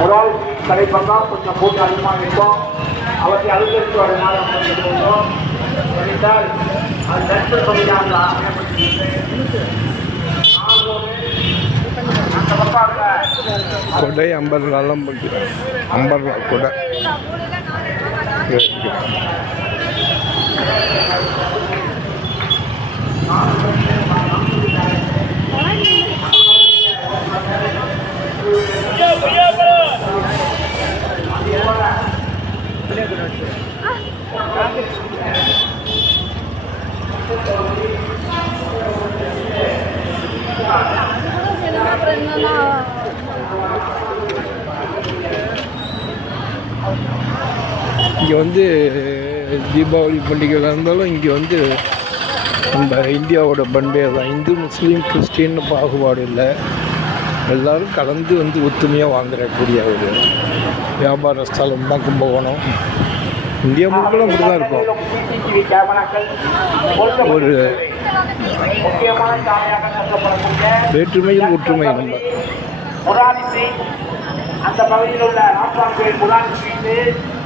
முதல் தலைப்பங்கா கொஞ்சம் கூட்டம் அதிகமாக இருக்கும். அவற்றை அனுசரித்து வருமாறு கொண்டோம். அது நட்பு பகுதியாக கொடை 50 நாளும் 50 நாள் கொடை இங்கே வந்து தீபாவளி பண்டிகையில் இருந்தாலும் இங்கே வந்து நம்ம இந்தியாவோட பண்டிகை தான். இந்து முஸ்லீம் கிறிஸ்டின் பாகுபாடு இல்லை, எல்லோரும் கலந்து வந்து ஒத்துமையாக வாங்குறக்கூடிய ஒரு வியாபார ஸ்தலம் தான் கும்பகோணம். இந்தியா முழுக்க அப்படி தான் இருக்கும். ஒரு வேற்றுமையில் ஒற்றுமை. நம்ம அந்த பகுதியில் உள்ள ராம்சாமி கோயில்